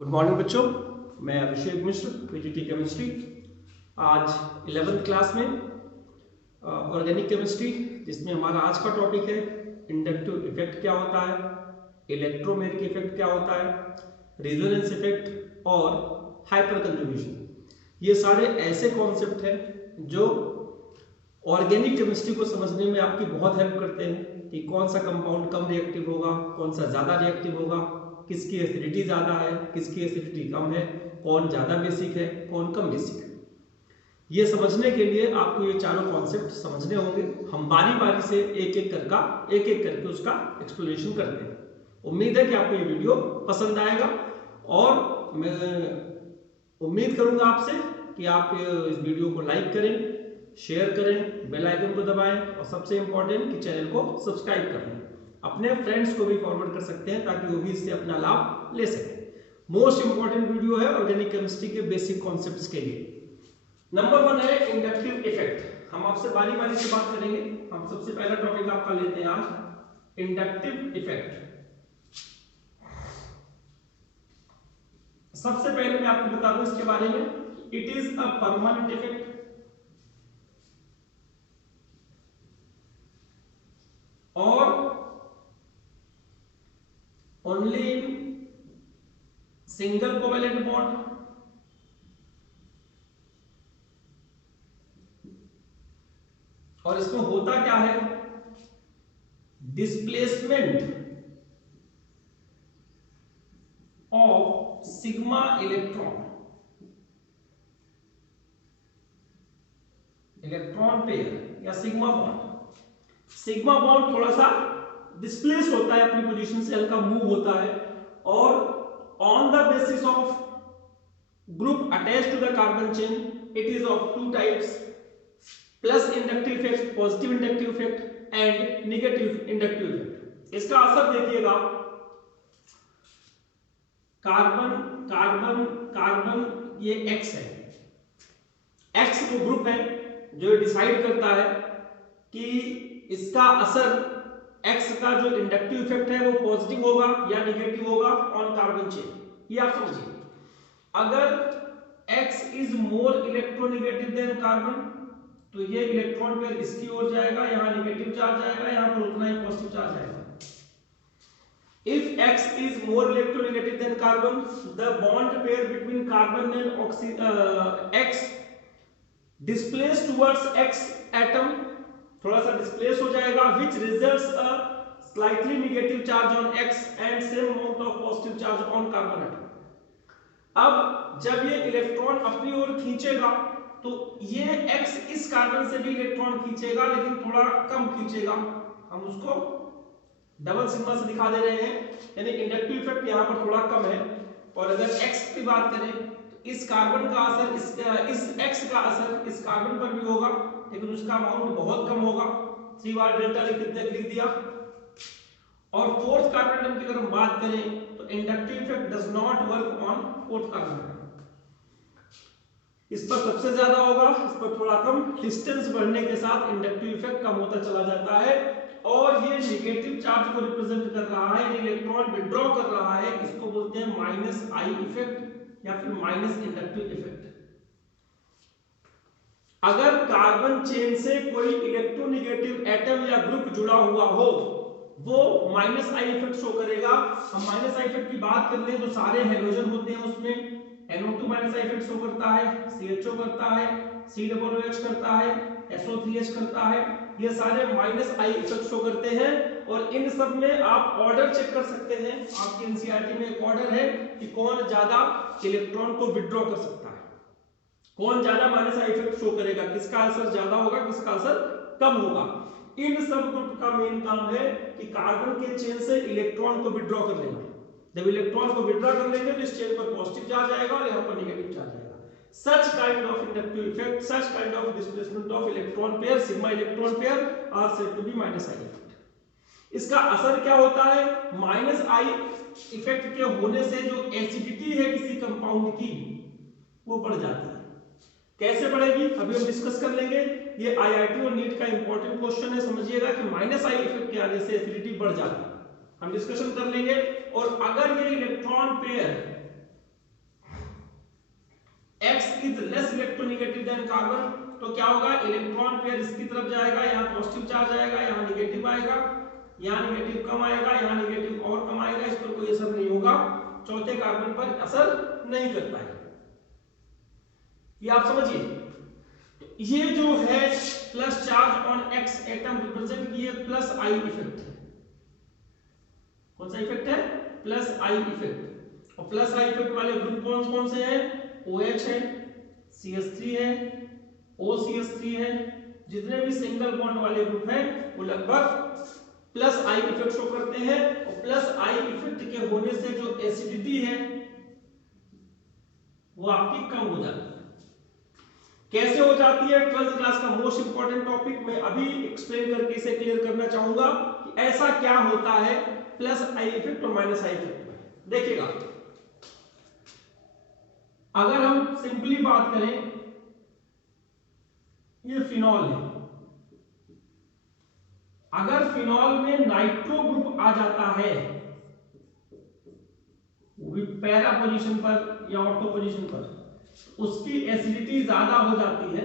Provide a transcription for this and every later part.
Good morning बच्चों, मैं अभिषेक मिश्र, PGT chemistry. आज 11th क्लास में ऑर्गेनिक केमिस्ट्री, जिसमें हमारा आज का टॉपिक है इंडक्टिव इफेक्ट क्या होता है, इलेक्ट्रोमेरिक इफेक्ट क्या होता है, रेजोनेंस इफेक्ट और हाइपर कंजुगेशन। ये सारे ऐसे कॉन्सेप्ट हैं जो ऑर्गेनिक केमिस्ट्री को समझने में आपकी बहुत हेल्प करते हैं कि कौन सा कंपाउंड कम रिएक्टिव होगा, कौन सा ज़्यादा रिएक्टिव होगा, किसकी एसिडिटी ज़्यादा है, किसकी एसिडिटी कम है, कौन ज़्यादा बेसिक है, कौन कम बेसिक है। ये समझने के लिए आपको ये चारों कॉन्सेप्ट समझने होंगे। हम बारी बारी से एक एक करके उसका एक्सप्लेनेशन करते हैं। उम्मीद है कि आपको ये वीडियो पसंद आएगा और मैं उम्मीद करूंगा आपसे कि आप इस वीडियो को लाइक करें, शेयर करें, बेल आइकन को दबाएं और सबसे इंपॉर्टेंट कि चैनल को सब्सक्राइब कर लें। अपने फ्रेंड्स को भी फॉरवर्ड कर सकते हैं ताकि वो भी इससे अपना लाभ ले सकें। मोस्ट इंपॉर्टेंट वीडियो है ऑर्गेनिक केमिस्ट्री के बेसिक कॉन्सेप्ट्स के लिए। नंबर 1 है इंडक्टिव इफेक्ट। हम आपसे बारी बारी से बात करेंगे। हम सबसे पहला टॉपिक आपका लेते हैं आज, इंडक्टिव इफेक्ट। सबसे पहले मैं आपको बता दूं इसके बारे में, it is a permanent effect और only in single covalent bond और इसमें होता क्या है, displacement of sigma electron pair या सिग्मा बॉन्ड थोड़ा सा डिस्प्लेस होता है, अपनी पोजीशन से हल्का मूव होता है और on the basis of group attached to the carbon chain it is of two types, plus inductive effect, positive inductive effect and negative inductive effect. इसका असर देखिएगा, कार्बन कार्बन कार्बन ये X है। X वो group है जो decide करता है कि इसका असर, X का जो इंडक्टिव इफेक्ट है वो पॉजिटिव होगा या नेगेटिव होगा ऑन कार्बन चेन। ये आप समझिए, अगर X is more electronegative than carbon तो ये इलेक्ट्रॉन पेयर इसकी ओर जाएगा, यहां नेगेटिव चार्ज आएगा, यहां पर उतना ही पॉजिटिव चार्ज आएगा। If X is more electronegative than carbon, the bond pair between carbon and X displace towards X atom, थोड़ा सा डिस्प्लेस हो जाएगा, which results a slightly negative charge on X and same amount of positive charge on carbon atom. अब जब ये electron अपनी ओर खींचेगा तो ये X इस कार्बन से भी इलेक्ट्रॉन खींचेगा, लेकिन थोड़ा कम खींचेगा। हम उसको डबल सिग्मा से दिखा दे रहे हैं, यानी इंडक्टिव इफेक्ट यहाँ पर थोड़ा कम है। और अगर X की बात करें तो इस कार्बन का असर इस X का असर इस कार्बन पर भी होगा, लेकिन उसका अमाउंट बहुत कम होगा। 3 बार डेल्टा लिख दिया। और फोर्थ कार्बन एटम की अगर हम बात करें तो inductive effect does not work on fourth carbon atom. इस पर सबसे ज्यादा होगा, इस पर थोड़ा कम। डिस्टेंस बढ़ने के साथ इंडक्टिव इफेक्ट कम होता चला जाता है और ये नेगेटिव चार्ज को रिप्रेजेंट कर रहा है, इलेक्ट्रॉन विड्रॉ कर रहा है। इसको बोलते हैं माइनस आई इफेक्ट या फिर माइनस इंडक्टिव इफेक्ट। अगर कार्बन चेन से कोई इलेक्ट्रोनेगेटिव एटम या ग्रुप जुड़ा हुआ हो वो माइनस आई इफेक्ट शो करेगा। हम माइनस आई इफेक्ट की बात कर लें तो सारे हेलोजन होते हैं, उसमें NO2 minus I effect show करता है, CHO करता है, COOH करता है, SO3H करता है। ये सारे माइनस आई इफेक्ट शो करते हैं और इन सब में आप ऑर्डर चेक कर सकते हैं। आपके एनसीईआरटी में एक ऑर्डर है कि कौन ज्यादा इलेक्ट्रॉन को विड्रॉ कर सकता है, कौन ज्यादा माइनस आई इफेक्ट शो करेगा, किसका असर ज्यादा होगा, किसका असर कम होगा। इन सब ग्रुप का मेन काम है कि कार्बन के चेन से इलेक्ट्रॉन को विड्रॉ कर लेना। जब इलेक्ट्रॉन को विड्रॉ कर लेंगे तो इस चेन पर पॉजिटिव चार्ज आएगा और यहाँ पर नेगेटिव चार्ज आएगा। Such kind of inductive effect, such kind of displacement of electron pair, sigma electron pair are said to be minus I effect. इसका असर क्या होता है, माइनस आई इफेक्ट के होने से जो एसिडिटी है किसी कंपाउंड की वो बढ़ जाती है। कैसे बढ़ेगी अभी हम डिस्कस कर लेंगे। ये आईआईटी और नीट का इंपॉर्टेंट क्वेश्चन है, समझिएगा कि माइनस आई इफेक्ट के आने से एसिडिटी बढ़ जाती है। हम डिस्कशन कर लेंगे। और अगर ये electron pair is less electronegative than carbon, तो क्या होगा, इलेक्ट्रॉन पेयर इसकी तरफ जाएगा, यहाँ पॉजिटिव चार्ज आएगा, यहाँ नेगेटिव आएगा, यहाँ नेगेटिव कम आएगा, यहाँ नेगेटिव और कम आएगा, इस पर कोई असर नहीं होगा, चौथे कार्बन पर असर नहीं करता है। ये आप समझिए। तो ये जो है plus charge on x atom represent किए प्लस आई इफेक्ट है। कौन सा इफेक्ट है? Plus I effect. और प्लस आई इफेक्ट वाले ग्रुप कौन कौन से हैं? OH है, CH3 है, OCH3 है। जितने भी सिंगल बॉन्ड वाले ग्रुप हैं वो लगभग प्लस आई इफेक्ट शो करते हैं। और प्लस आई इफेक्ट के होने से जो एसिडिटी है वो आपकी कम हो जाती है। कैसे हो जाती है? 12th क्लास का मोस्ट इंपॉर्टेंट टॉपिक, मैं अभी एक्सप्लेन करके इसे क्लियर करना चाहूंगा कि ऐसा क्या होता है प्लस आई इफेक्ट और माइनस आई इफेक्ट में। देखिएगा, अगर हम सिंपली बात करें, ये फिनॉल है, अगर फिनॉल में नाइट्रो ग्रुप आ जाता है वो भी पैरा पोजीशन पर या ऑर्थो पोजीशन पर, उसकी एसिडिटी ज्यादा हो जाती है,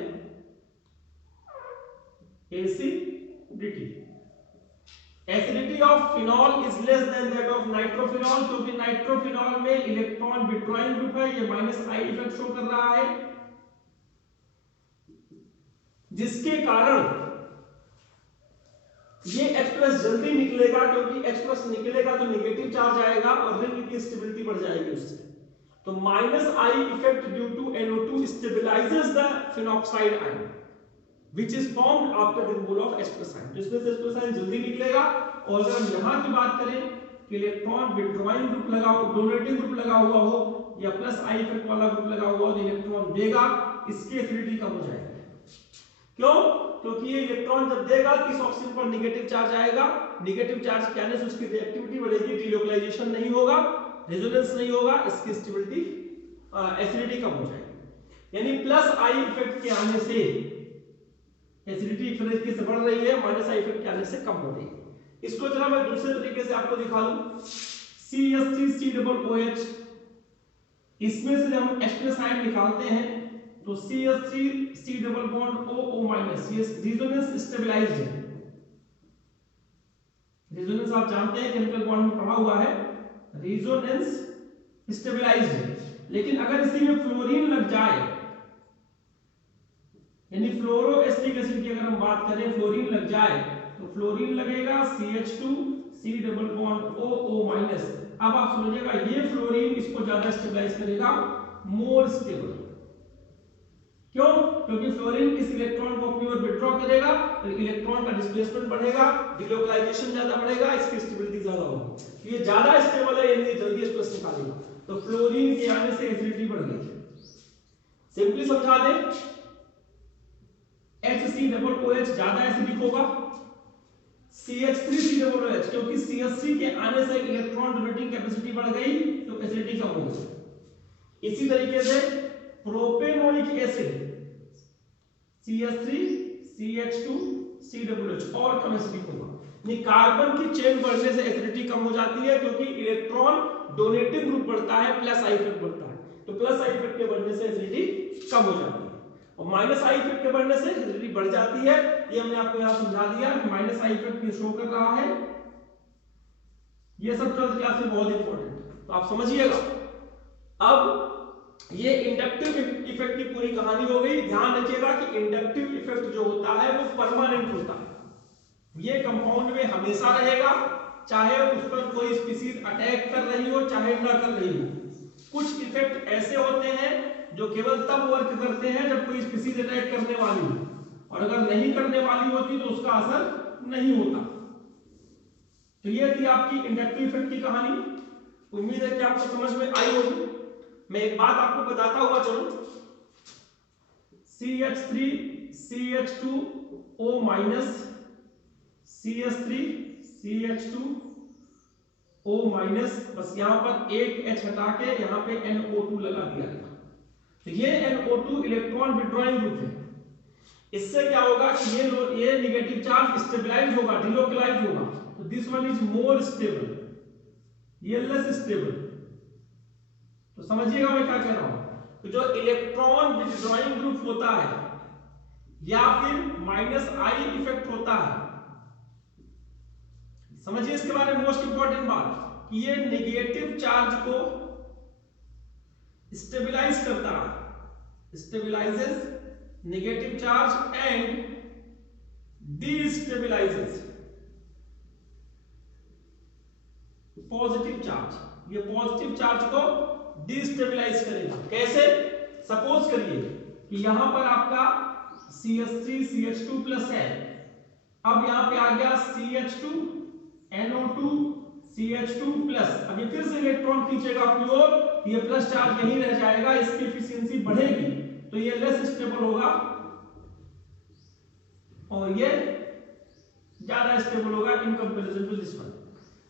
acidity. Acidity of phenol is less than that of nitrophenol, क्योंकि नाइट्रोफिनॉल में इलेक्ट्रॉन विड्रॉइंग ग्रुप है, ये माइनस आई इफेक्ट शो कर रहा है, जिसके कारण ये H+ जल्दी निकलेगा, क्योंकि H+ निकलेगा तो नेगेटिव चार्ज आएगा और रिंग की स्टेबिलिटी बढ़ जाएगी उससे। तो minus I effect due to NO2 stabilises the phenoxide ion which is formed after the removal of H+ ion. तो इसमें से H+ आयन जल्दी निकलेगा। और अगर हम यहां की बात करें कि इलेक्ट्रॉन विड्रॉइंग ग्रुप लगा हो, डोनेटिंग ग्रुप लगा हुआ हो या प्लस आई इफेक्ट वाला ग्रुप लगा हुआ हो, तो इलेक्ट्रॉन देगा, इसकी एसिडिटी कम हो जाएगी। क्यों? क्योंकि ये इलेक्ट्रॉन जब देगा किस ऑक्सीजन पर नेगेटिव चार्ज आएगा, नेगेटिव चार्ज के आने से उसकी रिएक्टिविटी बढ़ेगी, डिलोकलाइजेशन नहीं होगा, रेजोनेंस नहीं होगा, इसकी स्टेबिलिटी एसिडिटी कम हो जाएगी। यानी प्लस आई इफेक्ट के आने से एसिडिटी एक तरीके से बढ़ रही है, माइनस आई इफेक्ट के आने से कम हो रही है। इसको जरा मैं दूसरे तरीके से आपको दिखा दूं। CH3COOH, इसमें से जब हम H+ आयन निकालते हैं तो CH3 C double bond OO-, ये रेजोनेंस स्टेबलाइज्ड है। रेजोनेंस आप जानते हैं, केमिकल बॉन्ड में पढ़ा हुआ है, रेजोनेंस स्टेबलाइज्ड है। लेकिन अगर इसी में फ्लोरीन लग जाए, यानी फ्लोरोएसिटिक एसिड की अगर हम बात करें, फ्लोरीन लग जाए तो फ्लोरीन लगेगा CH2 C double bond OO-। अब आप समझिएगा, ये फ्लोरीन इसको ज्यादा स्टेबलाइज करेगा, मोर स्टेबल। क्यों? क्योंकि फ्लोरीन इस इलेक्ट्रॉन को अपनी ओर विड्रॉ करेगा, तो इलेक्ट्रॉन का डिस्प्लेसमेंट बढ़ेगा, डिलोकलाइजेशन ज्यादा बढ़ेगा, इसकी स्टेबिलिटी ज्यादा होगी। ये ज्यादा स्टेबल है, यानी जल्दी H+ निकालेगा, तो फ्लोरीन के आने से एसिडिटी बढ़ गई। सिंपली समझा दें, HCOOH ज्यादा एसिडिक होगा, CH3COOH, क्योंकि CH3 के आने से इलेक्ट्रॉन डोनेटिंग कैपेसिटी बढ़ गई तो एसिडिटी कम हो गई। इसी तरीके से propanoic acid CH3 CH2 COOH और कम एसिडिक होगा। कार्बन की चेन बढ़ने से एसिडिटी कम हो जाती है, क्योंकि इलेक्ट्रॉन डोनेटिंग ग्रुप बढ़ता है, प्लस आई इफेक्ट बढ़ता है, तो प्लस आई इफेक्ट के बढ़ने से एसिडिटी कम हो जाती है। और माइनस आई इफेक्ट के बढ़ने से एसिडिटी बढ़ जाती है। ये हमने आपको यहां समझा दिया कि माइनस आई इफेक्ट ये शो कर रहा है। ये सब 12th क्लास में बहुत इंपॉर्टेंट है, तो आप समझिएगा। अब ये इंडक्टिव इफेक्ट की पूरी कहानी हो गई। ध्यान रखिएगा कि इंडक्टिव इफेक्ट जो होता है वो परमानेंट होता है, ये कंपाउंड में हमेशा रहेगा, चाहे उस पर कोई स्पीशीज अटैक कर रही हो चाहे ना कर रही हो। कुछ इफेक्ट ऐसे होते हैं जो केवल तब वर्क करते हैं जब कोई स्पीशीज अटैक करने वाली हो, और अगर नहीं करने वाली होती तो उसका असर नहीं होता। तो ये थी आपकी इंडक्टिव इफेक्ट की कहानी। उम्मीद है कि आपको समझ में आई होगी। मैं एक बात आपको बताता हुआ चलूं, CH3 CH2O-, CH3 CH2O-, बस यहां पर एक H हटा के यहां पे NO2 लगा दिया गया। तो ये NO2 इलेक्ट्रॉन विड्रॉइंग ग्रुप है। इससे क्या होगा कि ये नेगेटिव चार्ज स्टेबलाइज होगा, डिलोकलाइज होगा, तो this one is more stable, ये लेस स्टेबल। तो समझिएगा मैं क्या कह रहा हूं। तो जो इलेक्ट्रॉन विथड्रॉइंग ग्रुप होता है या फिर -I इफेक्ट होता है, समझिए इसके बारे में मोस्ट इंपॉर्टेंट बात कि ये नेगेटिव चार्ज को स्टेबलाइज करता है, stabilizes negative charge and destabilizes positive charge. ये पॉजिटिव चार्ज को डिस्टेबलाइज करेगा। कैसे? सपोज करिए कि यहां पर आपका CH3 CH2 प्लस है, अब यहां पे आ गया CH2 NO2 CH2 प्लस। अब ये फिर से इलेक्ट्रॉन खींचेगा अपनी ओर, ये प्लस चार्ज यहीं रह जाएगा, इसकी एफिशिएंसी बढ़ेगी तो ये लेस स्टेबल होगा और ये ज्यादा स्टेबल होगा in comparison to this one.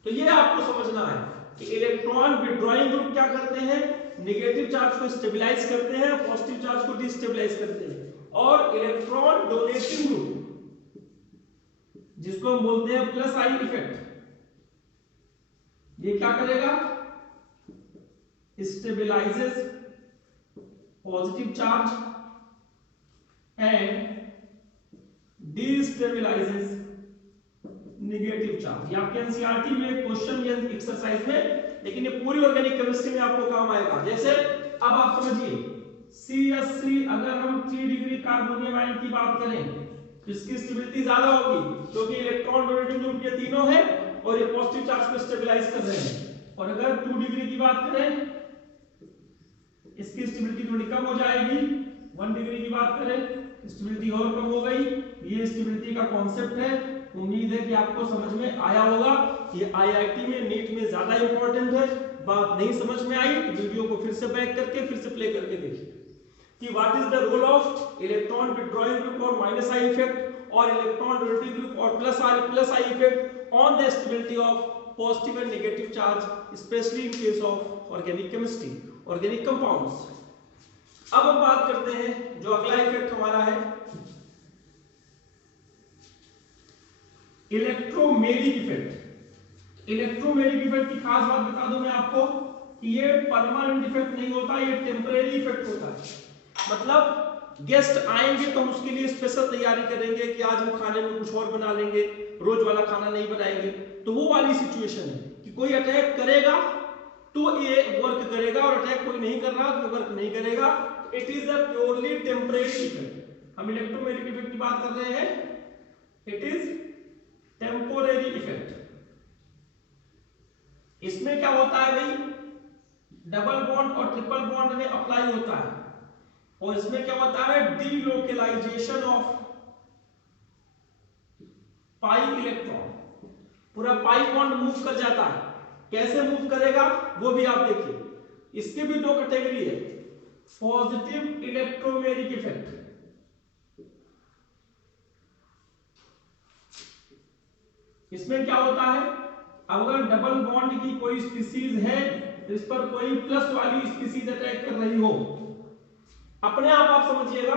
तो ये आपको समझना है कि इलेक्ट्रॉन विथड्रॉइंग ग्रुप क्या करते हैं, नेगेटिव चार्ज को स्टेबलाइज करते हैं, पॉजिटिव चार्ज को डिस्टेबलाइज करते हैं। और इलेक्ट्रॉन डोनेटिंग ग्रुप जिसको हम बोलते हैं +I इफेक्ट, ये क्या करेगा? Stabilizes positive charge and destabilizes negative charge. ये आपके एनसीईआरटी में क्वेश्चन या एक्सरसाइज में, लेकिन ये पूरी ऑर्गेनिक केमिस्ट्री में आपको काम आएगा। जैसे अब आप समझिए CH3, अगर हम 3 डिग्री कार्बोनियम आयन की बात करें तो इसकी स्टेबिलिटी ज्यादा होगी क्योंकि इलेक्ट्रॉन डोनेटिंग ग्रुप ये तीनों है और ये पॉजिटिव चार्ज को स्टेबलाइज कर रहे हैं। और अगर 2 डिग्री की बात करें इसकी स्टेबिलिटी थोड़ी कम हो जाएगी, 1 डिग्री की बात करें स्टेबिलिटी और कम हो गई। ये स्टेबिलिटी का कॉन्सेप्ट है, उम्मीद है कि आपको समझ में आया होगा। ये IIT में नीट में ज्यादा इंपॉर्टेंट है। बात नहीं समझ में आई तो वीडियो को फिर से बैक करके फिर से प्ले करके देखिए कि what is the role of electron withdrawing group और -I इफेक्ट और इलेक्ट्रॉन डोनेटिंग ग्रुप और +I effect on the stability of positive and negative charge, specially in case of organic chemistry, organic compounds. अब हम बात करते हैं जो अगला इफेक्ट हमारा है इलेक्ट्रोमेरिक इफेक्ट। इलेक्ट्रोमेरिक इफेक्ट की खास बात बता दूं मैं आपको कि ये परमानेंट इफेक्ट नहीं होता, ये टेम्परेरी इफेक्ट होता है। मतलब गेस्ट आएंगे तो हम उसके लिए स्पेशल तैयारी करेंगे कि आज हम खाने में कुछ और बना लेंगे, रोज वाला खाना नहीं बनाएंगे। तो वो वाली सिचुएशन है कि कोई अटैक करेगा तो ये वर्क करेगा और अटैक कोई नहीं कर रहा तो वर्क नहीं करेगा। It is a purely temporary effect. हम इलेक्ट्रोमेरिक इफेक्ट की बात कर रहे हैं, इट इज टेम्पोरेरी इफेक्ट। इसमें क्या होता है भाई, डबल बॉन्ड और ट्रिपल बॉन्ड में अप्लाई होता है और इसमें क्या होता है, डीलोकलाइजेशन ऑफ पाई इलेक्ट्रॉन। पूरा पाई बॉन्ड मूव कर जाता है। कैसे मूव करेगा वो भी आप देखिए। इसके भी 2 कैटेगरी है, पॉजिटिव इलेक्ट्रोमेरिक इफेक्ट। इसमें क्या होता है, अगर डबल बॉन्ड की कोई स्पीसीज है तो इस पर कोई प्लस वाली स्पीसीज अटैक कर रही हो, अपने आप समझिएगा,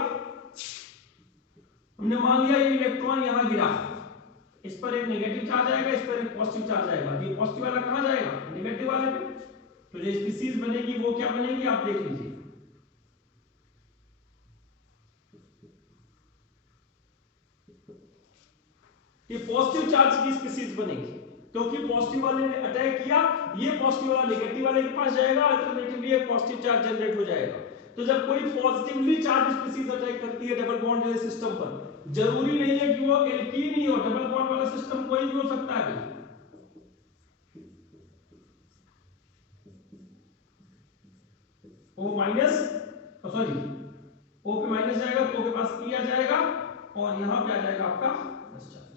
हमने मान लिया ये इलेक्ट्रॉन यहां गिरा, इस पर एक नेगेटिव चार्ज आएगा, इस पर एक पॉजिटिव चार्ज आएगा। ये पॉजिटिव वाला कहां जाएगा, नेगेटिव वाले पे। तो जो स्पीसीज बनेगी वो क्या बनेगी आप देख लीजिए। ये पॉजिटिव चार्ज की स्पीसीज बनेगी क्योंकि पॉजिटिव वाले ने अटैक किया, ये पॉजिटिव वाला नेगेटिव वाले के पास जाएगा, अल्टरनेटिवली एक पॉजिटिव चार्ज जनरेट हो जाएगा। तो जब कोई पॉजिटिवली चार्ज स्पीसीज अटैक करती है डबल बॉन्ड वाले सिस्टम पर, जरूरी नहीं है कि वो एल्कीन ही हो, डबल बॉन्ड वाला सिस्टम कोई भी हो सकता है। O माइनस, सॉरी O पे माइनस जाएगा तो O के पास E आ जाएगा और यहां पे आ जाएगा आपका plus charge.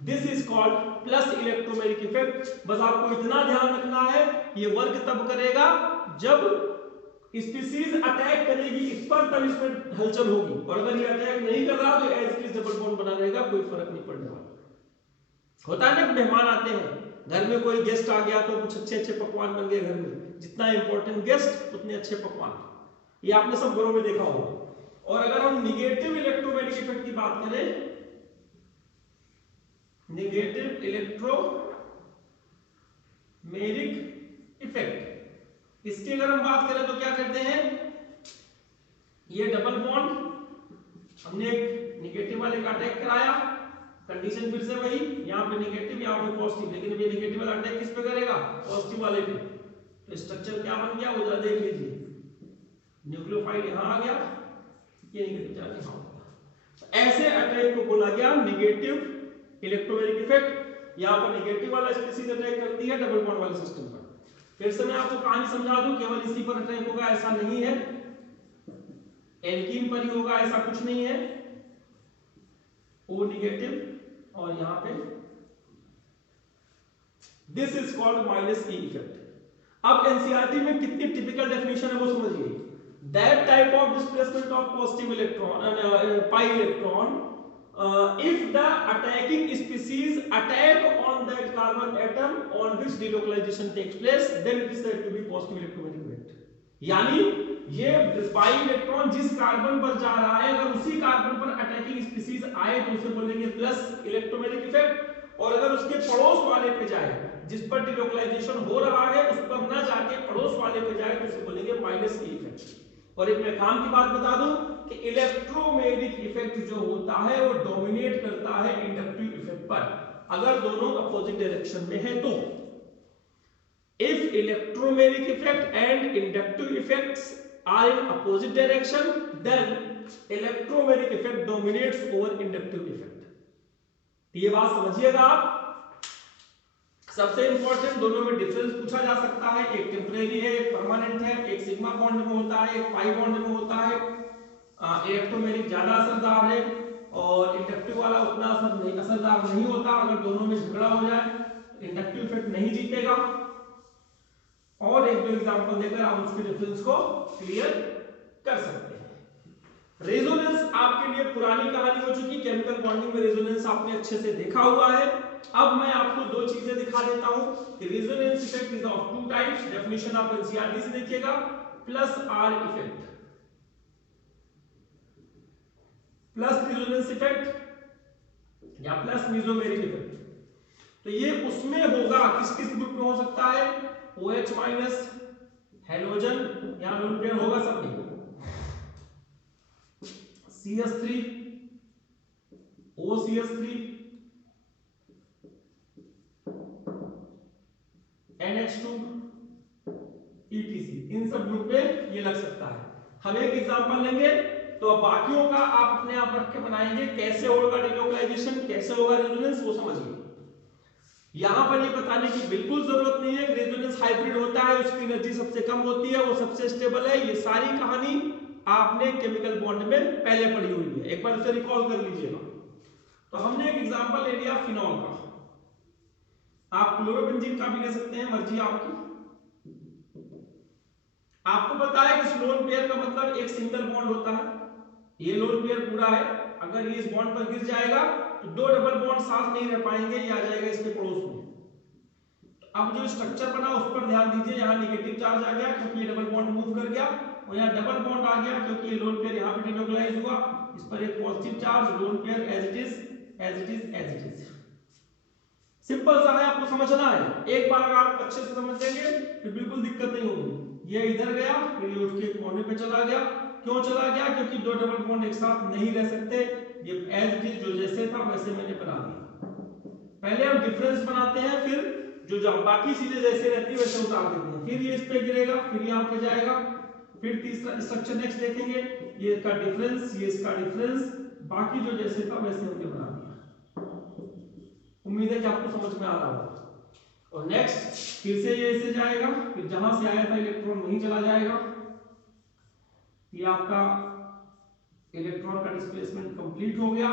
This is called plus electromeric effect. बस आपको इतना ध्यान रखना है, ये वर्क तब करेगा जब स्पीसीज अटैक करेगी इस पर, तब इसमें हलचल होगी। और अगर ये अटैक नहीं कर रहा तो as it is double bond बना रहेगा, कोई फर्क नहीं पड़ने वाला। होता है ना, मेहमान आते हैं घर में, कोई गेस्ट आ गया तो कुछ अच्छे अच्छे पकवान बन गए घर में। जितना इंपॉर्टेंट गेस्ट उतने अच्छे पकवान, ये आपने सब घरों में देखा होगा। और अगर हम निगेटिव इलेक्ट्रोमेरिक इफेक्ट की बात करें, नेगेटिव इलेक्ट्रोमेरिक इफेक्ट, इसकी अगर हम बात करें तो क्या करते हैं, ये डबल बॉन्ड, हमने एक नेगेटिव वाले का अटैक कराया, कंडीशन फिर से वही, यहाँ पे नेगेटिव यहाँ पे पॉजिटिव, लेकिन ये नेगेटिव वाला अटैक किस पे करेगा, पॉजिटिव वाले पे। तो स्ट्रक्चर क्या बन गया वो जरा देख लीजिए, न्यूक्लियोफाइल यहाँ आ गया, ये नेगेटिव चार्ज यहाँ हो गया। ऐसे अटैक को बोला गया नेगेटिव इलेक्ट्रोमैग्नेटिक इफेक्ट। यहाँ पर नेगेटिव वाला स्पीसीज अटैक करती है डबल बॉन्ड वाले सिस्टम पर। फिर से मैं आपको कहानी समझा दूं, केवल इसी पर अटैक होगा ऐसा नहीं है, एल्कीन पर ही होगा ऐसा कुछ नहीं है। O नेगेटिव और यहाँ पे this is called minus E effect. अब एनसीईआरटी में कितनी टिपिकल डेफिनेशन है वो समझिए। That type of displacement of positive electron pi electron if the attacking species attack on that carbon atom on which delocalization takes place, then it is said to be positive electromagnetic event। यानी ये pi electron जिस carbon पर जा रहा है, अगर उसी carbon पर अटैकिंग स्पीसीज आए तो उसे बोलेंगे प्लस इलेक्ट्रोमैग्नेटिक इफेक्ट, और अगर उसके पड़ोस वाले पे जाए जिस पर डिलोकलाइजेशन हो रहा है उस पर ना जाके पड़ोस वाले पे जाए तो उसे बोलेंगे माइनस ई इफेक्ट। और एक मैं काम की बात बता दूं कि इलेक्ट्रोमैग्नेटिक इफेक्ट जो होता है वो डोमिनेट करता है इंडक्टिव इफेक्ट पर, अगर दोनों अपोजिट डायरेक्शन में है तो। If electromagnetic effect and inductive effects are in opposite direction then electromagnetic effect dominates over inductive effect. ये बात समझिएगा आप। सबसे इंपॉर्टेंट, दोनों में डिफरेंस पूछा जा सकता है, एक टेम्परेरी है एक परमानेंट है, एक सिग्मा बॉन्ड में होता है एक पाई बॉन्ड में होता है। इलेक्ट्रोमैग्नेटिक ज्यादा असरदार है और इंडक्टिव वाला उतना असरदार नहीं होता। अगर दोनों में झगड़ा हो जाए इंडक्टिव इफेक्ट नहीं जीतेगा। और एक दो एग्जांपल देकर आप उसके डिफरेंस को क्लियर कर सकते हैं। रेजोनेंस आपके लिए पुरानी कहानी हो चुकी, केमिकल बॉन्डिंग में रेजोनेंस आपने अच्छे से देखा हुआ है। अब मैं आपको दो चीजें दिखा देता हूं कि resonance effect is of two types. Definition आप एनसीईआरटी से देखिएगा, plus R effect, plus resonance effect या प्लस मेसोमेरिक इफेक्ट। तो ये उसमें होगा, किस किस ग्रुप में हो सकता है, OH माइनस, हेलोजन, यहां लोन पेयर होगा सब में, CH3, OCH3, NH2, ETC, इन सब ग्रुप में ये लग सकता है। हम एक एग्जांपल लेंगे तो अब बाकियों का आप अपने आप रख के बनाएंगे, कैसे होगा डिलोकलाइजेशन, कैसे होगा रेजोनेंस, वो समझिए। यहां पर ये बताने की बिल्कुल जरूरत नहीं है कि रेजोनेंस हाइब्रिड होता है, उसकी एनर्जी सबसे कम होती है, वो सबसे स्टेबल है। ये सारी कहानी आपने केमिकल बॉन्ड में पहले पढ़ी हुई है, एक बार उसे रिकॉल कर लीजिएगा। तो हमने एक एग्जांपल ले लिया फिनॉल का, आप क्लोरोबेंजीन का भी ले सकते हैं, मर्जी आपकी। आपको पता है कि इस लोन पेयर का मतलब एक सिंगल बॉन्ड होता है, ये लोन पेयर पूरा है, अगर ये इस बॉन्ड पर गिर जाएगा तो दो डबल बॉन्ड साथ नहीं रह पाएंगे, ये आ जाएगा इसके पड़ोस में। तो अब जो स्ट्रक्चर बना उस पर ध्यान दीजिए, यहाँ नेगेटिव चार्ज आ गया क्योंकि ये डबल बॉन्ड मूव कर गया, और यहाँ डबल बॉन्ड आ गया क्योंकि ये लोन पेयर यहाँ पे डिलोकलाइज हुआ, इस पर एक positive charge, lone pair as it is as it is as it is. Simple सा है, आपको समझना है। एक बार अगर आप अच्छे से समझ लेंगे तो बिल्कुल दिक्कत नहीं होगी। ये इधर गया फिर ये उठ के कोने पे चला गया, क्यों चला गया, क्योंकि दो डबल बॉन्ड एक साथ नहीं रह सकते। ये एज इट इज जो जैसे था वैसे मैंने बना दिया। पहले हम डिफरेंस बनाते हैं, फिर जो बाकी चीजें जैसे रहती है वैसे उतार देते हैं। फिर ये इस पे गिरेगा, फिर यहाँ पे जाएगा, फिर तीसरा स्ट्रक्चर नेक्स्ट देखेंगे, ये इसका डिफरेंस, ये इसका डिफरेंस, बाकी जो जैसे था वैसे हमने बना दिया। उम्मीद है कि आपको समझ में आ रहा होगा। और नेक्स्ट फिर से ये ऐसे जाएगा, फिर जहां से आया था इलेक्ट्रॉन वहीं चला जाएगा। ये आपका इलेक्ट्रॉन का डिस्प्लेसमेंट कंप्लीट हो गया।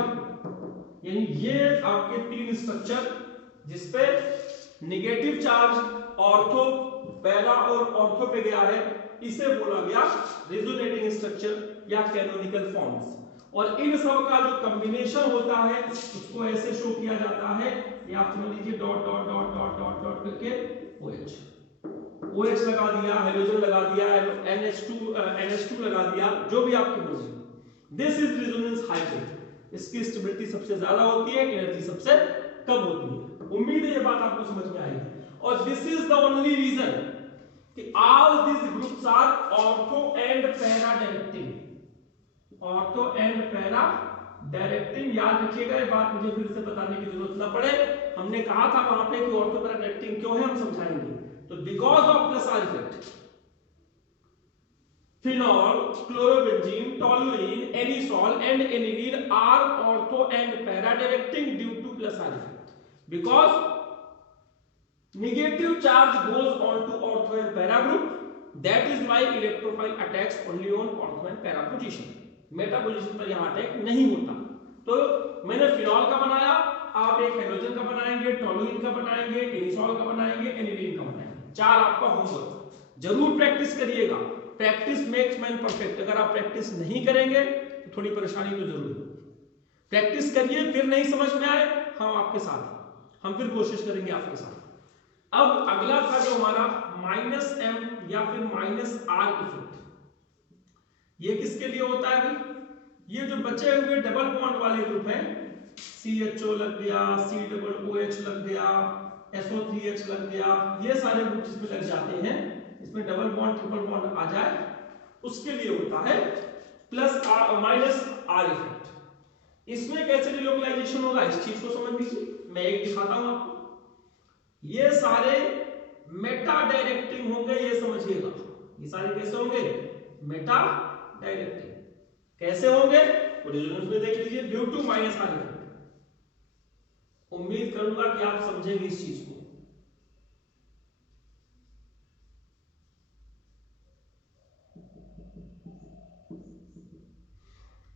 यानी ये आपके तीन स्ट्रक्चर जिसपे नेगेटिव चार्ज ऑर्थो, पैरा और ऑर्थो पे गया है, इसे बोला गया रेजोनेटिंग स्ट्रक्चर या कैनोनिकल फॉर्म्स। और इन सब का जो कॉम्बिनेशन होता है उसको ऐसे शो किया जाता है, ये आप समझ लीजिए dot dot dot dot dot dot करके OH लगा दिया, हाइड्रोजन लगा दिया, NH2 लगा दिया, जो भी आपकी मर्जी। This is resonance hybrid. इसकी स्टेबिलिटी सबसे ज्यादा होती है, एनर्जी सबसे कम होती है। उम्मीद है ये बात आपको समझ में आएगी। और this is the only reason कि all these groups are ortho and para directing. Ortho and para directing. याद रखिएगा ये बात, मुझे फिर से बताने की जरूरत ना पड़े। हमने कहा था वहां पे कि ऑर्थो पैरा डायरेक्टिंग क्यों है, हम समझाएंगे। तो because of plus R effect, phenol, chlorobenzene, toluene, anisole and aniline are ortho and para directing due to plus R effect. Because negative charge goes on to ortho and para group, that is why electrophile attacks only on ortho and para position, meta position पर यहाँ attack नहीं होता। तो मैंने phenol का बनाया, आप एक हाइड्रोजन का बनाएंगे, टोलुइन का बनाएंगे, एनिसॉल का बनाएंगे, एनिलीन का बनाएंगे। 4 आपका होमवर्क, जरूर प्रैक्टिस करिएगा। Practice makes man perfect. अगर आप प्रैक्टिस नहीं करेंगे तो थोड़ी परेशानी तो जरूर होगी। प्रैक्टिस करिए, फिर नहीं समझ में आए हम आपके साथ, हम फिर कोशिश करेंगे आपके साथ। अब अगला था जो हमारा माइनस एम या फिर माइनस आर इफेक्ट। ये किसके लिए होता है भाई? ये जो बचे हुए डबल बॉन्ड वाले ग्रुप हैं, CHO लग गया, COOH लग गया, SO3H लग गया, ये सारे ग्रुप जिसमें लग जाते हैं, इसमें डबल बॉन्ड ट्रिपल बॉन्ड आ जाए, उसके लिए होता है plus R minus R effect. इसमें कैसे डिलोकलाइजेशन होगा, इस चीज को समझ लीजिए। मैं एक दिखाता हूं आपको। ये सारे मेटा डायरेक्टिंग होंगे, ये समझिएगा। ये सारे कैसे होंगे? Meta directing. कैसे होंगे? रेजोनेंस में देख लीजिए, due to minus R effect. उम्मीद करूंगा कि आप समझेंगे इस चीज को।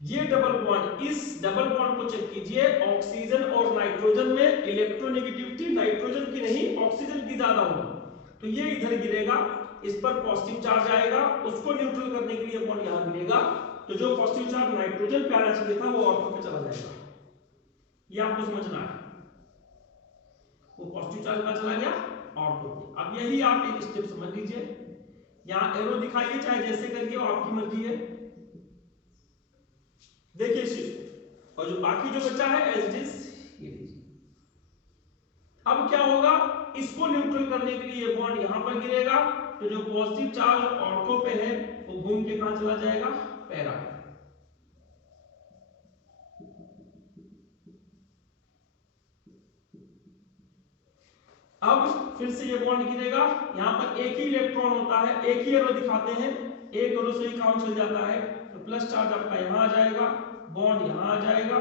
ये डबल बॉन्ड, इस डबल बॉन्ड को चेक कीजिए। ऑक्सीजन और नाइट्रोजन में इलेक्ट्रोनेगेटिविटी नाइट्रोजन की नहीं ऑक्सीजन की ज्यादा होगी, तो ये इधर गिरेगा, इस पर पॉजिटिव चार्ज आएगा, उसको न्यूट्रल करने के लिए बॉन्ड यहां गिरेगा, तो जो पॉजिटिव चार्ज नाइट्रोजन पे आना चाहिए था वो ऑर्थो पे चला जाएगा। ये आपको समझना है, वो पॉजिटिव चार्ज कहां चला गया? ऑर्थो पे। अब यही आप एक स्टेप समझ लीजिए, यहां एरो दिखाइए, चाहे जैसे करिए, वो आपकी मर्जी है। देखिए इस चीज को, और जो बाकी जो बचा है एज इट इज ये लीजिए। अब क्या होगा, इसको न्यूट्रल करने के लिए ये बॉन्ड यहां पर गिरेगा, तो जो पॉजिटिव चार्ज ऑर्थो पे है वो घूम के कहां चला जाएगा? पैरा पे। अब फिर से ये बॉन्ड गिरेगा, यहां पर एक ही इलेक्ट्रॉन होता है, एक ही एरो दिखाते हैं, एक एरो से ही काम चल जाता है। तो प्लस चार्ज आपका यहां आ जाएगा, बॉन्ड यहां आ जाएगा,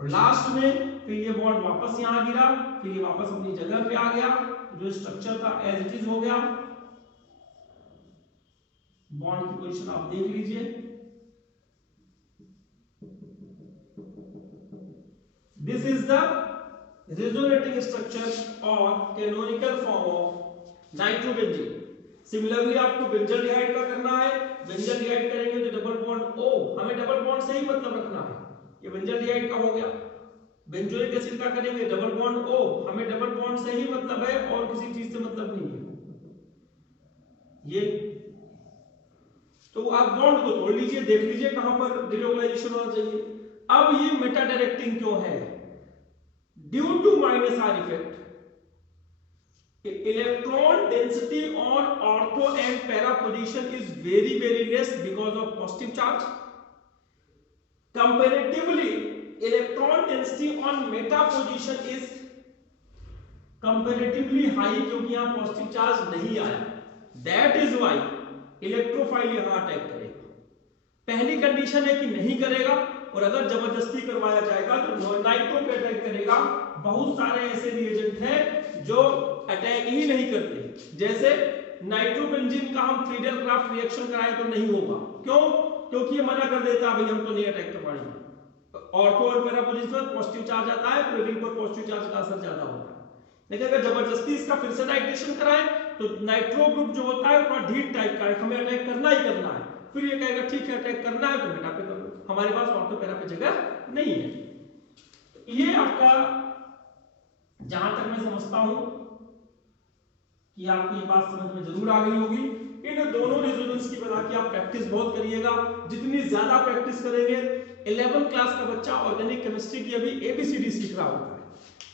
और लास्ट में फिर ये बॉन्ड वापस यहां गिरा, फिर ये वापस अपनी जगह पे आ गया, जो स्ट्रक्चर था एज इट इज हो गया। बॉन्ड की पोजीशन आप देख लीजिए, this is the resonating structure और canonical form of nitrobenzene. Similarly आपको बेंजल्डिहाइड का करना है, बेंजल्डिहाइड करेंगे तो डबल बॉन्ड ओ, हमें डबल बॉन्ड से ही मतलब रखना है, ये बेंजल्डिहाइड का हो गया। बेंजोइक एसिड का करेंगे डबल बॉन्ड ओ, हमें डबल बॉन्ड से ही मतलब है और किसी चीज से मतलब नहीं है। ये तो आप बॉन्ड को तोड़ लीजिए, देख लीजिए कहां पर डिलोकलाइजेशन होना चाहिए। अब ये मेटा डायरेक्टिंग क्यों है? Due to minus R effect, electron density on ortho and para position is very less because of positive charge. Comparatively, electron density on meta position is comparatively high क्योंकि यहाँ positive charge नहीं आया। That is why electrophile यहाँ attack करेगा। पहली condition है कि नहीं करेगा, और अगर जबरदस्ती करवाया जाएगा तो नाइट्रो पे अटैक करेगा। बहुत सारे ऐसे रिएजेंट हैं जो अटैक ही नहीं करते, जैसे नाइट्रोबेंजीन का हम फ्रीडल क्राफ्ट रिएक्शन कराएं तो नहीं होगा। क्यों? क्योंकि ये मना कर देता है भाई हम तो नहीं अटैक करवाएंगे। ऑर्थो और पैरा पोजीशन पर पॉजिटिव चार्ज आता है, क्लोरीन पर पॉजिटिव चार्ज का असर ज्यादा होता है। लेकिन अगर जबरदस्ती इसका फिर से नाइट्रेशन कराएं तो नाइट्रो ग्रुप जो होता है थोड़ा ढीठ टाइप का है, हमें अटैक करना ही करना है। फिर ये कहेगा ठीक है अटैक करना है तो मेटा पे कर लो, हमारे पास ऑर्थो पैरा पे जगह नहीं है। तो ये आपका, जहां तक मैं समझता हूं कि आपको ये बात समझ में जरूर आ गई होगी। इन दोनों रेजोनेंस की बता के आप प्रैक्टिस बहुत करिएगा, जितनी ज्यादा प्रैक्टिस करेंगे। 11th क्लास का बच्चा ऑर्गेनिक केमिस्ट्री की अभी ABCD सीख रहा होता है,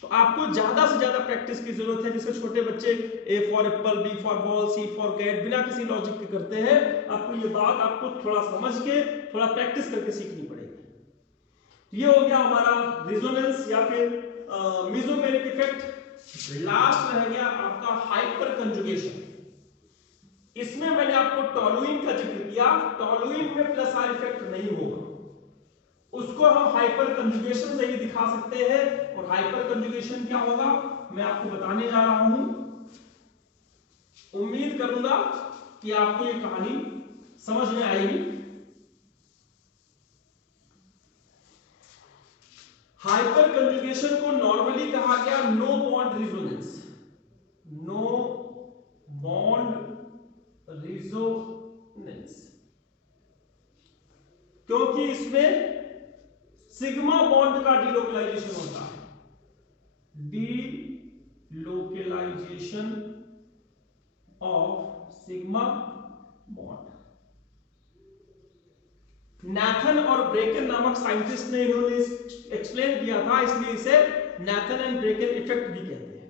तो आपको ज्यादा से ज्यादा प्रैक्टिस की जरूरत है। जैसे छोटे बच्चे A for apple, B for ball, C for cat बिना किसी लॉजिक के करते हैं, आपको ये बात आपको थोड़ा समझ के थोड़ा प्रैक्टिस करके सीखनी पड़ेगी। ये हो गया हमारा रिजोनेंस या फिर मेसोमेरिक इफेक्ट। लास्ट रह गया आपका हाइपर कंजुगेशन। इसमें मैंने आपको टॉलुइन का जिक्र किया। टॉलुइन में प्लस आर इफेक्ट नहीं होगा, उसको हम हाइपर कंजुगेशन से ही दिखा सकते हैं। और हाइपर कंजुगेशन क्या होगा मैं आपको बताने जा रहा हूं। उम्मीद करूंगा कि आपको ये कहानी समझ में आएगी। हाइपर कंजुगेशन को नॉर्मली कहा गया no bond resonance. No bond resonance क्योंकि इसमें सिग्मा बॉन्ड का डिलोकलाइजेशन होता है। Delocalisation of sigma bond. Nathan और ब्रेकन नामक साइंटिस्ट ने इन्होंने एक्सप्लेन किया था, इसलिए इसे नैथन एंड ब्रेकन इफेक्ट भी कहते हैं।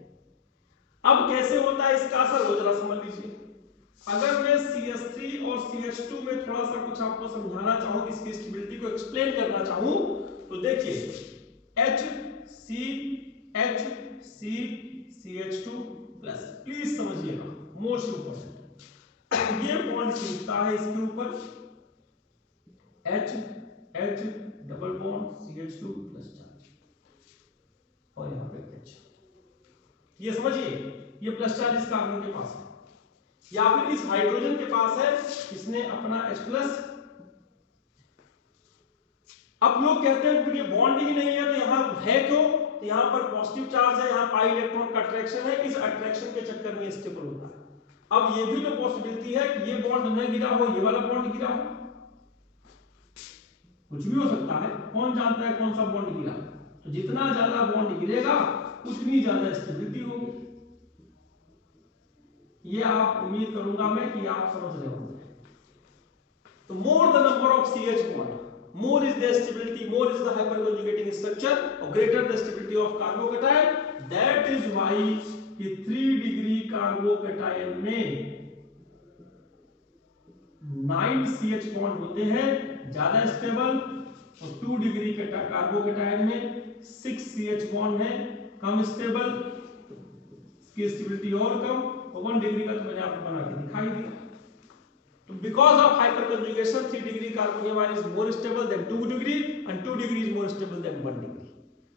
अब कैसे होता है इसका असर, वो जरा समझ लीजिए। अगर मैं CH3 और CH2 में थोड़ा सा कुछ आपको समझाना चाहूं, इसकी स्टेबिलिटी को एक्सप्लेन करना चाहूं, तो देखिए HCHCCH2 प्लस, प्लीज समझिएगा, मोस्ट इंपॉर्टेंट। ये बॉन्ड टूटता है इसके ऊपर H double bond CH2 plus charge और यहां पे H। ये समझिए, ये प्लस चार्ज इस कार्बन के पास है या फिर इस हाइड्रोजन के पास है, इसने अपना H प्लस। अब लोग कहते हैं कि ये बॉन्ड ही नहीं है तो यहां है क्यों, तो यहां पर पॉजिटिव चार्ज है, यहां पाई इलेक्ट्रॉन का अट्रैक्शन है, इस अट्रैक्शन के चक्कर में स्टेबल होता है। अब ये भी तो पॉसिबिलिटी है कि ये बॉन्ड न गिरा हो, ये वाला बॉन्ड गिरा हो, कुछ भी हो सकता है, कौन जानता है कौन सा बॉन्ड गिरा। तो जितना ज्यादा बॉन्ड गिरेगा उतनी ज्यादा स्टेबिलिटी होगी। ये आप उम्मीद करूंगा मैं कि आप समझ रहे होंगे। तो more the number of CH bond, more is the stability, more is the hyperconjugating structure, or greater the stability of carbocation. That is why कि 3 डिग्री कार्बोकेटायन में 9 CH बॉन्ड होते हैं ज्यादा स्टेबल, और 2 डिग्री के कार्बोकेटायन में 6 CH bond है कम stable, इसकी स्टेबिलिटी और कम, और 1 डिग्री का तो मैंने आपको बना के दिखाई दिया। तो because of hyperconjugation 3 degree carbonyl ion is more stable than 2 degree and 2 degree is more stable than 1 degree.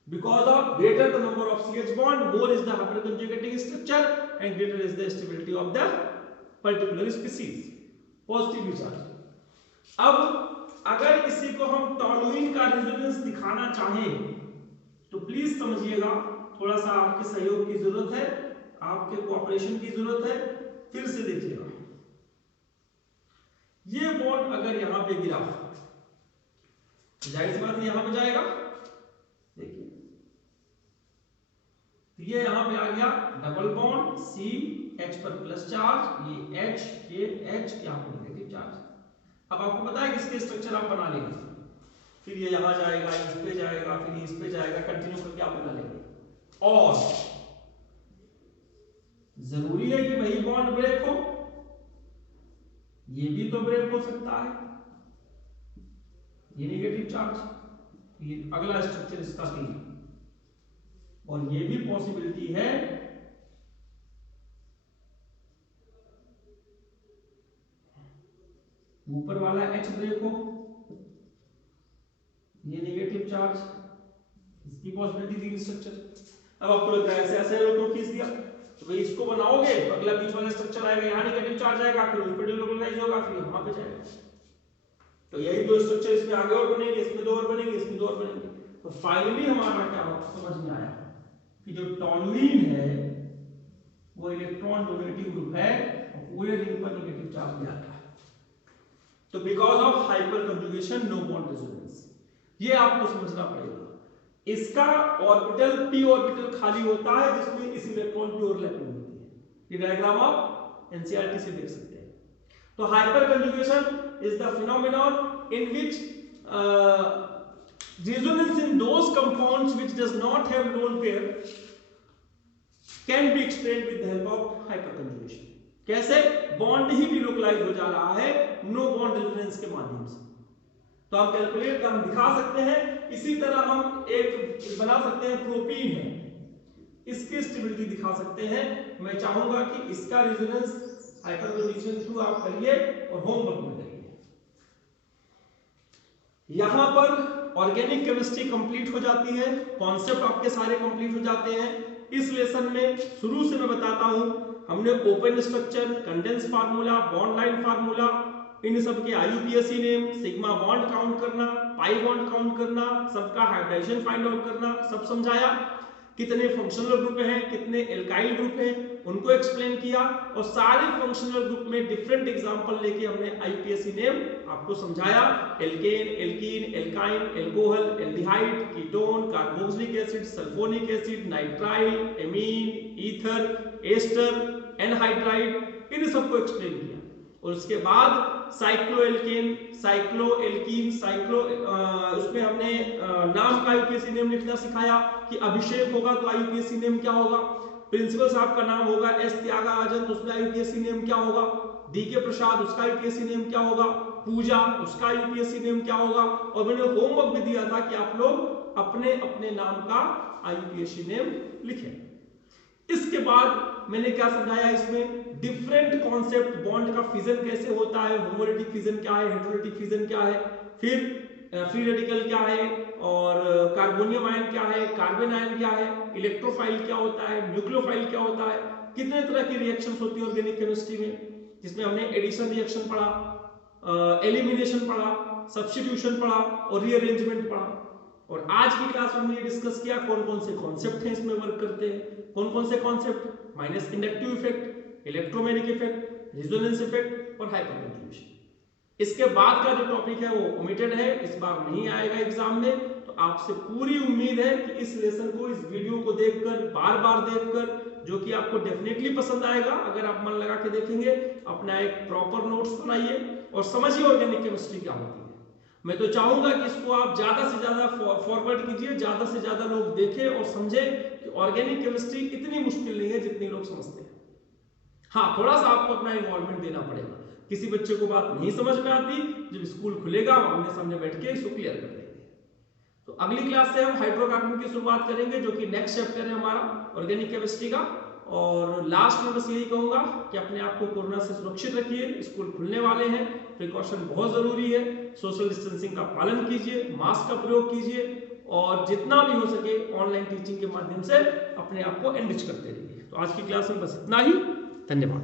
Because of greater the number of CH bond, more is the hyperconjugating structure and greater is the stability of the particular species. Positive charge. अब अगर इसी को हम toluene का resonance दिखाना चाहें तो please समझिएगा, थोड़ा सा आपके सहयोग की जरूरत है, आपके कोऑपरेशन की जरूरत है। फिर से देखिएगा, ये बॉन्ड अगर यहां पे गिरा तो जाहिर सी बात है यहां पे जाएगा। देखिए तो ये यहां पे आ गया डबल बॉन्ड C, H पर प्लस चार्ज, ये H, ये H, यहां पे नेगेटिव चार्ज। अब आपको पता है कि इसके स्ट्रक्चर आप बना लेंगे, फिर ये यहां जाएगा, इस पे जाएगा, फिर इस पे जाएगा, कंटिन्यू करके आप बना लेंगे। और जरूरी है कि वही बॉन्ड ब्रेक हो, ये भी तो ब्रेक हो सकता है, ये नेगेटिव चार्ज, ये अगला स्ट्रक्चर इसका 3, और ये भी पॉसिबिलिटी है ऊपर वाला H ब्रेक हो, ये नेगेटिव चार्ज, इसकी पॉसिबिलिटी थी स्ट्रक्चर। अब आपको लगता है ऐसे ऐसे क्यों खींच दिया, तो भाई इसको बनाओगे तो अगला बीच वाला स्ट्रक्चर आएगा, यहाँ नेगेटिव चार्ज आएगा, फिर ऊपर डिलोकलाइज होगा, फिर वहां पे जाएगा। तो यही दो स्ट्रक्चर इसमें आगे और बनेंगे, इसमें 2 और बनेंगे, इसमें 2 और बनेंगे। तो फाइनली हमारा क्या समझ में आया कि जो टॉलुइन है वो इलेक्ट्रॉन डोनेटिव ग्रुप है और पूरे रिंग पर नेगेटिव चार्ज ले आता है। तो because of hyperconjugation no bond resonance, ये आपको समझना पड़ेगा। इसका ऑर्बिटल p ऑर्बिटल खाली होता है जिसमें इस इलेक्ट्रॉन की ओवरलैपिंग होती है। ये डायग्राम आप एनसीईआरटी से देख सकते हैं। तो hyper conjugation is the phenomenon in which resonance in those compounds which does not have lone pair can be explained with the help of hyperconjugation. कैसे? बॉन्ड ही डिलोकलाइज हो जा रहा है नो बॉन्ड रेजोनेंस के माध्यम से। तो हम कैलकुलेट हम दिखा सकते हैं। इसी तरह हम एक बना सकते हैं, प्रोपीन है, इसकी स्टेबिलिटी दिखा सकते हैं। मैं चाहूंगा कि इसका रेजोनेंस हाइपरकंजूगेशन थ्रू आप करिए और होमवर्क में करिए। यहां पर ऑर्गेनिक केमिस्ट्री कंप्लीट हो जाती है, कॉन्सेप्ट आपके सारे कंप्लीट हो जाते हैं। इस लेसन में शुरू से मैं बताता हूं, हमने open structure, condense formula, bond line formula, इन सब के IUPAC name, sigma bond count करना, पाई बॉन्ड काउंट करना, सबका हाइब्रिडाइजेशन फाइंड आउट करना, सब समझाया। कितने फंक्शनल ग्रुप हैं, कितने एल्काइल ग्रुप हैं, उनको एक्सप्लेन किया। और सारे फंक्शनल ग्रुप में डिफरेंट एग्जांपल लेके हमने आईयूपीएसी नेम आपको समझाया। Alkane, alkene, alkyne, alcohol, aldehyde, ketone, carboxylic acid, sulphonic acid, nitrile, amine, ether, ester, anhydride, इन सबको एक्सप्लेन किया। और उसके बाद साइक्लोएल्केन, साइक्लोएल्कीन, उसमें हमने नाम का आईयूपीएसी नेम लिखना सिखाया कि अभिषेक होगा तो आईयूपीएसी नेम क्या होगा, प्रिंसिपल साहब का नाम होगा एस त्यागराजन तो उसमें आईयूपीएसी नेम क्या होगा, डी के प्रसाद उसका आईयूपीएसी नेम क्या होगा, पूजा उसका आईयूपीएसी नेम क्या होगा। और मैंने होमवर्क भी दिया था कि आप लोग अपने अपने नाम का आईयूपीएसी नेम लिखें। इसके बाद मैंने क्या समझाया, इसमें डिफरेंट कॉन्सेप्ट, बॉन्ड का फिजन कैसे होता है, होमोलिटिक फिजन क्या है, हेटेरोलिटिक फिजन क्या है, फिर फ्री रेडिकल क्या है, और कार्बोनियम आयन क्या है, कार्बन आयन क्या है, इलेक्ट्रोफाइल क्या होता है, न्यूक्लियोफाइल क्या होता है, कितने तरह की रिएक्शंस होती है ऑर्गेनिक केमिस्ट्री में, जिसमें हमने एडिशन रिएक्शन पढ़ा, एलिमिनेशन पढ़ा, सब्स्टिट्यूशन पढ़ा और रीअरेंजमेंट पढ़ा। और आज की क्लास में हमने डिस्कस किया कौन कौन से कॉन्सेप्ट हैं इसमें वर्क करते हैं। कौन कौन से concept, minus inductive effect, electromagnetic effect, resonance effect और हाइपरकंजूगेशन। इसके बाद का जो टॉपिक है वो ओमिटेड है, इस बार नहीं आएगा एग्जाम में। तो आपसे पूरी उम्मीद है कि इस लेसन को, इस वीडियो को देखकर, बार बार देखकर, जो कि आपको डेफिनेटली पसंद आएगा अगर आप मन लगा के देखेंगे, अपना एक प्रॉपर नोट्स बनाइए और समझिए ऑर्गेनिक केमिस्ट्री क्या होती है। मैं तो चाहूंगा कि इसको आप ज्यादा से ज्यादा फॉरवर्ड कीजिए, ज्यादा से ज्यादा लोग देखें और समझें कि ऑर्गेनिक केमिस्ट्री इतनी मुश्किल नहीं है जितनी लोग समझते हैं। हाँ, थोड़ा सा आपको अपना इन्वॉल्वमेंट देना पड़ेगा। किसी बच्चे को बात नहीं समझ में आती, जब स्कूल खुलेगा आमने सामने बैठ के इसको क्लियर कर देंगे। तो अगली क्लास से हम हाइड्रोकार्बन की शुरुआत करेंगे, जो कि नेक्स्ट चैप्टर है हमारा ऑर्गेनिक केमिस्ट्री का। और लास्ट में बस यही कहूंगा कि अपने आप को कोरोना से सुरक्षित रखिए, स्कूल खुलने वाले हैं, प्रिकॉशन बहुत जरूरी है, सोशल डिस्टेंसिंग का पालन कीजिए, मास्क का प्रयोग कीजिए और जितना भी हो सके ऑनलाइन टीचिंग के माध्यम से अपने आप को एनरिच करते रहिए। तो आज की क्लास में बस इतना ही, धन्यवाद।